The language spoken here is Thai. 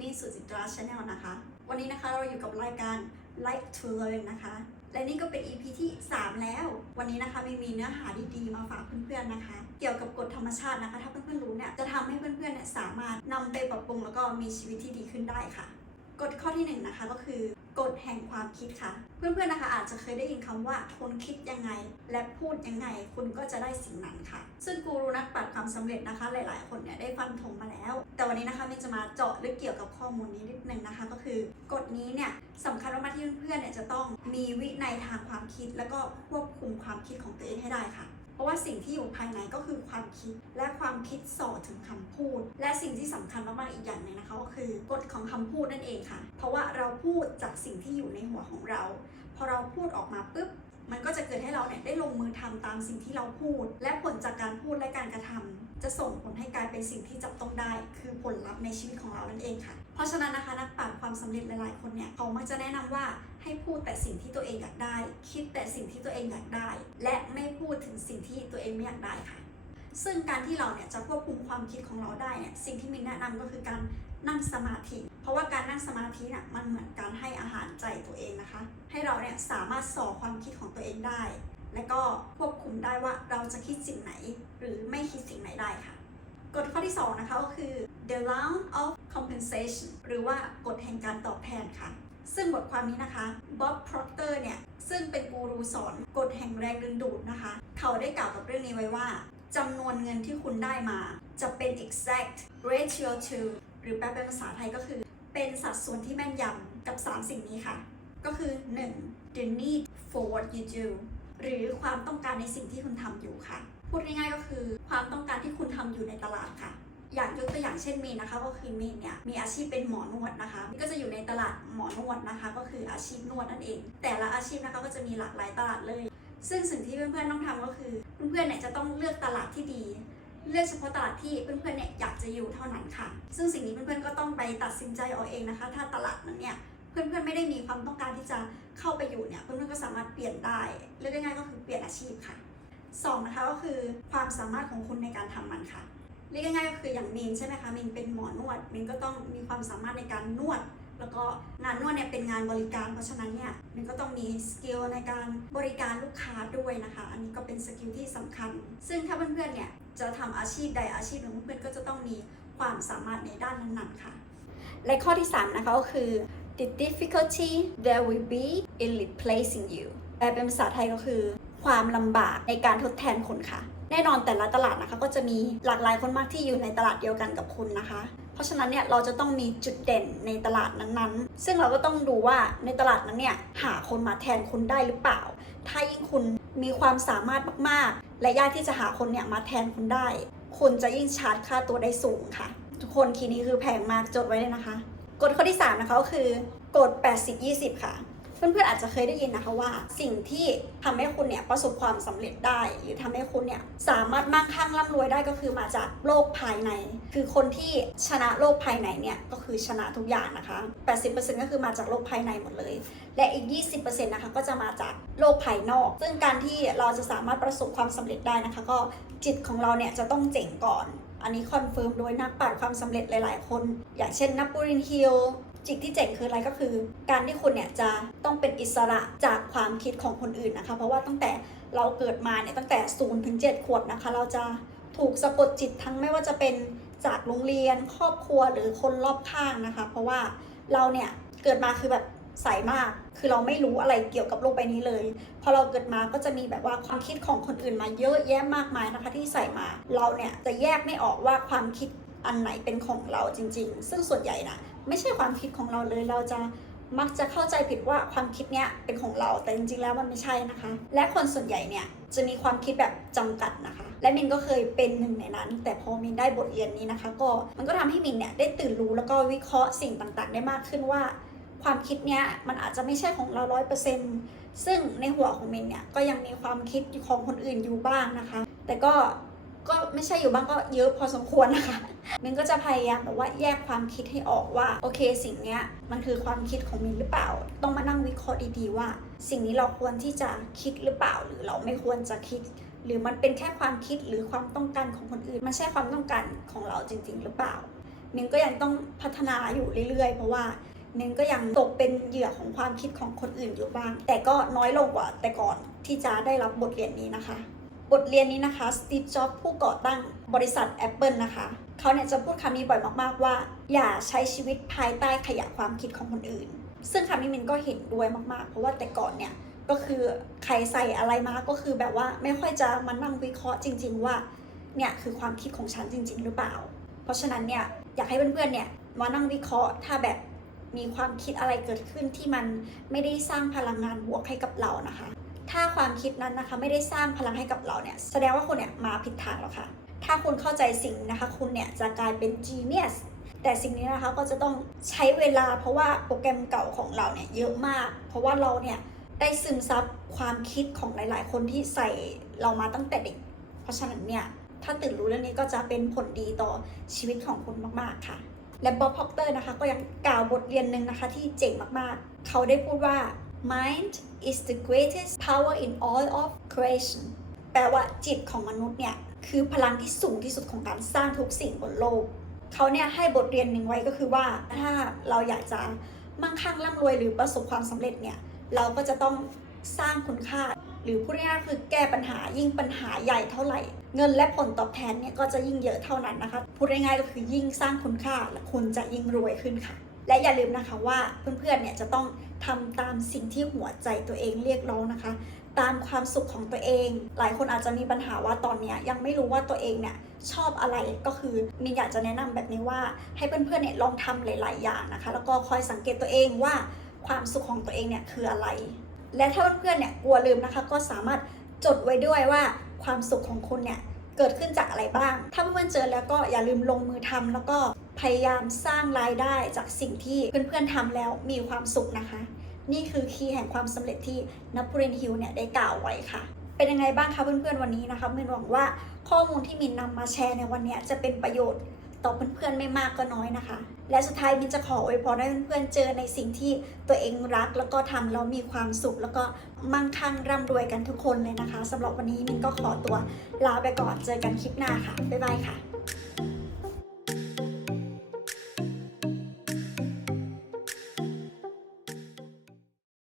มี่สุจิตราชาแนลนะคะ วันนี้นะคะเราอยู่กับรายการ Like to Learn นะคะ และนี่ก็เป็น EP ที่ 3 แล้ว วันนี้นะคะมีมีเนื้อหาดีๆมาฝากเพื่อนๆนะคะ เกี่ยวกับกฎธรรมชาตินะคะ ถ้าเพื่อนๆรู้เนี่ยจะทำให้เพื่อนๆเนี่ยสามารถนำไปปรับปรุงแล้วก็มีชีวิตที่ดีขึ้นได้ค่ะกฎข้อที่หนึ่งนะคะก็คือ กฎแห่งความคิดค่ะ เพื่อนๆนะคะอาจจะเคยได้ยินคำว่าคุณคิดยังไง และพูดยังไง คุณก็จะได้สิ่งนั้นค่ะ ซึ่งกูรูนักปรัชญ์ความสำเร็จนะคะ หลายๆ คนเนี่ยได้ฟันธงมาแล้ว แต่วันนี้นะคะมินจะมาเจาะลึกเกี่ยวกับข้อมูลนี้นิดนึงนะคะ ก็คือกฎนี้เนี่ยสำคัญมากๆที่เพื่อนๆเนี่ยจะต้องมีวินัยทางความคิด แล้วก็ควบคุมความคิดของตัวเองให้ได้ค่ะ ราะว่าสิ่งที่อยู่ภายในก็คือความคิด และความคิดส่อถึงคำพูด และสิ่งที่สำคัญมากๆอีกอย่างหนึ่งนะคะก็คือกฎของคำพูดนั่นเองค่ะ เพราะว่าเราพูดจากสิ่งที่อยู่ในหัวของเรา พอเราพูดออกมาปุ๊บมันก็จะเกิดให้เราเนี่ยได้ลงมือทำตามสิ่งที่เราพูด และผลจากการพูดและการกระทำจะส่งผลให้กลายเป็นสิ่งที่จับต้องได้ คือผลลัพธ์ในชีวิตของเรานั่นเองค่ะเพราะฉะนั้นนะคะนักปราชญ์ความสำเร็จหลายๆ คนเนี่ยเขามักจะแนะนำว่าให้พูดแต่สิ่งที่ตัวเองอยากได้ คิดแต่สิ่งที่ตัวเองอยากได้ และไม่พูดถึงสิ่งที่ตัวเองไม่อยากได้ค่ะ ซึ่งการที่เราเนี่ยจะควบคุมความคิดของเราได้เนี่ยสิ่งที่มินแนะนำก็คือการนั่งสมาธิ เพราะว่าการนั่งสมาธิเนี่ยมันเหมือนการให้อาหารใจตัวเองนะคะ ให้เราเนี่ยสามารถส่อความคิดของตัวเองได้ และก็ควบคุมได้ว่าเราจะคิดสิ่งไหน หรือไม่คิดสิ่งไหนได้ค่ะ กฎข้อที่ 2 นะคะก็คือ the law of compensation หรือว่ากฎแห่งการตอบแทนค่ะ ซึ่งบทความนี้นะคะ Bob Proctor เนี่ย ซึ่งเป็นกูรูสอนกฎแห่งแรงดึงดูดนะคะ เขาได้กล่าวกับเรื่องนี้ไว้ว่าจำนวนเงินที่คุณได้มา จะเป็น exact ratio to หรือแปลเป็นภาษาไทยก็คือ เป็นสัดส่วนที่แม่นยำกับ 3 สิ่งนี้ค่ะ ก็คือ 1. the need for what you do หรือความต้องการในสิ่งที่คุณทำอยู่ค่ะ พูดง่ายๆก็คือความต้องการที่คุณทำอยู่ในตลาดค่ะ อย่างยกตัวอย่างเช่นเมนนะคะ ก็คือเมนเนี่ยมีอาชีพเป็นหมอนวดนะคะก็จะอยู่ในตลาดหมอนวดนะคะ ก็คืออาชีพนวดนั่นเอง แต่ละอาชีพนะคะก็จะมีหลากหลายตลาดเลย ซึ่งสิ่งที่เพื่อนๆต้องทำก็คือ เพื่อนๆเนี่ยจะต้องเลือกตลาดที่ดีเลือกเฉพาะตลาดที่เพื่อนๆเนี่ยอยากจะอยู่เท่านั้นค่ะ ซึ่งสิ่งนี้เพื่อนๆก็ต้องไปตัดสินใจเอาเองนะคะ ถ้าตลาดนั้นเนี่ยเพื่อนๆไม่ได้มีความต้องการที่จะเข้าไปอยู่เนี่ยเพื่อนๆก็สามารถเปลี่ยนได้เรียกง่ายๆก็คือเปลี่ยนอาชีพค่ะ สองนะคะก็คือความสามารถของคุณในการทำมันค่ะ เรียกง่ายๆก็คืออย่างมินใช่ไหมคะมินเป็นหมอนวดมินก็ต้องมีความสามารถในการนวด แล้วก็งานนวดเนี่ยเป็นงานบริการ เพราะฉะนั้นเนี่ยมินก็ต้องมีสกิลในการบริการลูกค้าด้วยนะคะ อันนี้ก็เป็นสกิลที่สำคัญ ซึ่งถ้าเพื่อนๆเนี่ยจะทำอาชีพใดอาชีพหนึ่งเพื่อนก็จะต้องมีความสามารถในด้านนั้นๆค่ะ และข้อที่ 3 นะคะก็คือ the difficulty there will be in replacing you แปลเป็นภาษาไทยก็คือ ความลำบากในการทดแทนคุณค่ะ แน่นอนแต่ละตลาดนะคะ ก็จะมีหลากหลายคนมากที่อยู่ในตลาดเดียวกันกับคุณนะคะ เพราะฉะนั้นเนี่ยเราจะต้องมีจุดเด่นในตลาดนั้นๆ ซึ่งเราก็ต้องดูว่าในตลาดนั้นเนี่ยหาคนมาแทนคุณได้หรือเปล่า ถ้ายิ่งคุณมีความสามารถมากๆ และยากที่จะหาคนเนี่ยมาแทนคุณได้ คุณจะยิ่งชาร์จค่าตัวได้สูงค่ะ ทุกคนคีย์นี้คือแพงมากจดไว้เลยนะคะ กฎข้อที่ 3 นะคะก็คือกฎ80-20 ค่ะ เพื่อนๆอาจจะเคยได้ยินนะคะว่า สิ่งที่ทำให้คุณเนี่ยประสบความสำเร็จได้ หรือทำให้คุณเนี่ยสามารถมั่งคั่งร่ำรวยได้ก็คือมาจากโลกภายใน คือคนที่ชนะโลกภายในเนี่ยก็คือชนะทุกอย่างนะคะ 80%ก็คือมาจากโลกภายในหมดเลย และอีก 20%นะคะก็จะมาจากโลกภายนอก ซึ่งการที่เราจะสามารถประสบความสำเร็จได้นะคะ ก็จิตของเราเนี่ยจะต้องเจ๋งก่อนอันนี้คอนเฟิร์มโดยนักปราชญ์ความสำเร็จหลาย ๆ คน อย่างเช่นนับปูรินฮิล จิตที่เจ๋งคืออะไรก็คือ การที่คุณเนี่ยจะต้องเป็นอิสระจากความคิดของคนอื่นนะคะ เพราะว่าตั้งแต่เราเกิดมาเนี่ยตั้งแต่0ถึง7ขวบนะคะ เราจะถูกสะกดจิตทั้งไม่ว่าจะเป็นจากโรงเรียนครอบครัวหรือคนรอบข้างนะคะ เพราะว่าเราเนี่ยเกิดมาคือแบบใสมาก คือเราไม่รู้อะไรเกี่ยวกับโลกใบนี้เลย พอเราเกิดมาก็จะมีแบบว่าความคิดของคนอื่นมาเยอะแยะมากมายนะคะที่ใส่มา เราเนี่ยจะแยกไม่ออกว่าความคิด อันไหนเป็นของเราจริง ๆ ซึ่งส่วนใหญ่นะไม่ใช่ความคิดของเราเลยเราจะมักจะเข้าใจผิดว่าความคิดเนี้ยเป็นของเราแต่จริงๆแล้วมันไม่ใช่นะคะ และคนส่วนใหญ่เนี่ยจะมีความคิดแบบจำกัดนะคะ และมินก็เคยเป็นหนึ่งในนั้น แต่พอมินได้บทเรียนนี้นะคะ ก็มันก็ทำให้มินเนี่ยได้ตื่นรู้แล้วก็วิเคราะห์สิ่งต่างๆ ได้มากขึ้นว่า ความคิดเนี้ยมันอาจจะไม่ใช่ของเราร้อยเปอร์เซ็นต์ซึ่งในหัวของมินเนี่ยก็ยังมีความคิดของคนอื่นอยู่บ้างนะคะ แต่ก็ ก็ไม่ใช่อยู่บ้างก็เยอะพอสมควรนะคะมินก็จะพยายามแบบว่าแยกความคิดให้ออกว่า โอเค สิ่งเนี้ยมันคือความคิดของมินหรือเปล่า ต้องมานั่งวิเคราะห์ดีๆว่า สิ่งนี้เราควรที่จะคิดหรือเปล่า หรือเราไม่ควรจะคิด หรือมันเป็นแค่ความคิดหรือความต้องการของคนอื่นมันใช่ความต้องการของเราจริง ๆ หรือเปล่ามินก็ยังต้องพัฒนาอยู่เรื่อยๆ เพราะว่ามินก็ยังตกเป็นเหยื่อของความคิดของคนอื่นอยู่บ้าง แต่ก็น้อยลงกว่าแต่ก่อนที่จะได้รับบทเรียนนี้นะคะ บทเรียนนี้นะคะสตีฟ จ็อบผู้ก่อตั้งบริษัท Apple นะคะ เขาเนี่ยจะพูดคำนี้บ่อยมากๆว่า อย่าใช้ชีวิตภายใต้ขยะความคิดของคนอื่น ซึ่งคำนี้มินก็เห็นด้วยมากๆ เพราะว่าแต่ก่อนเนี่ยก็คือใครใส่อะไรมาก็คือแบบว่าไม่ค่อยจะมานั่งวิเคราะห์จริง ๆ ว่าเนี่ยคือความคิดของฉันจริง ๆ หรือเปล่า เพราะฉะนั้นเนี่ยอยากให้เพื่อนๆเนี่ยมานั่งวิเคราะห์ถ้าแบบมีความคิดอะไรเกิดขึ้นที่มันไม่ได้สร้างพลังงานบวกให้กับเรานะคะ ถ้าความคิดนั้นนะคะไม่ได้สร้างพลังให้กับเราเนี่ยแสดงว่าคุณเนี่ยมาผิดทางแล้วค่ะ ถ้าคุณเข้าใจสิ่งนะคะ คุณเนี่ยจะกลายเป็น genius แต่สิ่งนี้นะคะก็จะต้องใช้เวลาเพราะว่าโปรแกรมเก่าของเราเนี่ยเยอะมาก เพราะว่าเราเนี่ยได้ซึมซับความคิดของหลาย ๆ คนที่ใส่เรามาตั้งแต่เด็ก เพราะฉะนั้นเนี่ยถ้าตื่นรู้เรื่องนี้ก็จะเป็นผลดีต่อชีวิตของคุณมาก ๆ ค่ะ และบ๊อบพ็อกเตอร์นะคะก็ยังกล่าวบทเรียนหนึ่งนะคะที่เจ๋งมาก ๆ เขาได้พูดว่า mind is the greatest power in all of creation แปลว่าจิตของมนุษย์เนี่ย คือพลังที่สูงที่สุดของการสร้างทุกสิ่งบนโลก เขาเนี่ยให้บทเรียนหนึ่งไว้ก็คือว่า ถ้าเราอยากจะมั่งคั่งร่ำรวยหรือประสบความสำเร็จเนี่ย เราก็จะต้องสร้างคุณค่า หรือพูดง่ายๆคือแก้ปัญหายิ่งปัญหาใหญ่เท่าไหร่ เงินและผลตอบแทนเนี่ยก็จะยิ่งเยอะเท่านั้นนะคะ พูดง่ายๆก็คือยิ่งสร้างคุณค่าและคุณจะยิ่งรวยขึ้นค่ะ และอย่าลืมนะคะว่าเพื่อนๆเนี่ยจะต้อง ทำตามสิ่งที่หัวใจตัวเองเรียกร้องนะคะ ตามความสุขของตัวเอง หลายคนอาจจะมีปัญหาว่าตอนนี้ยังไม่รู้ว่าตัวเองเนี่ยชอบอะไรก็คือมินอยากจะแนะนำแบบนี้ว่าให้เพื่อนๆเนี่ยลองทำหลาย ๆ อย่างนะคะ แล้วก็คอยสังเกตตัวเองว่าความสุขของตัวเองเนี่ยคืออะไร และถ้าเพื่อนๆเนี่ยกลัวลืมนะคะ ก็สามารถจดไว้ด้วยว่าความสุขของคุณเนี่ยเกิดขึ้นจากอะไรบ้าง ถ้าเพื่อนๆเจอแล้วก็อย่าลืมลงมือทำแล้วก็ พยายามสร้างรายได้จากสิ่งที่เพื่อนๆทำแล้วมีความสุขนะคะ นี่คือคีย์แห่งความสำเร็จที่นภูรินทร์ฮิลเนี่ยได้กล่าวไว้ค่ะ เป็นยังไงบ้างคะเพื่อนๆวันนี้นะคะมินหวังว่าข้อมูลที่มินนำมาแชร์ในวันนี้จะเป็นประโยชน์ต่อเพื่อนๆไม่มากก็น้อยนะคะ และสุดท้ายมินจะขออวยพรให้เพื่อนๆเจอในสิ่งที่ตัวเองรักแล้วก็ทำแล้วมีความสุข แล้วก็มั่งคั่งร่ำรวยกันทุกคนเลยนะคะสำหรับวันนี้มินก็ขอตัวลาไปก่อนเจอกันคลิปหน้าค่ะบ๊ายบายค่ะ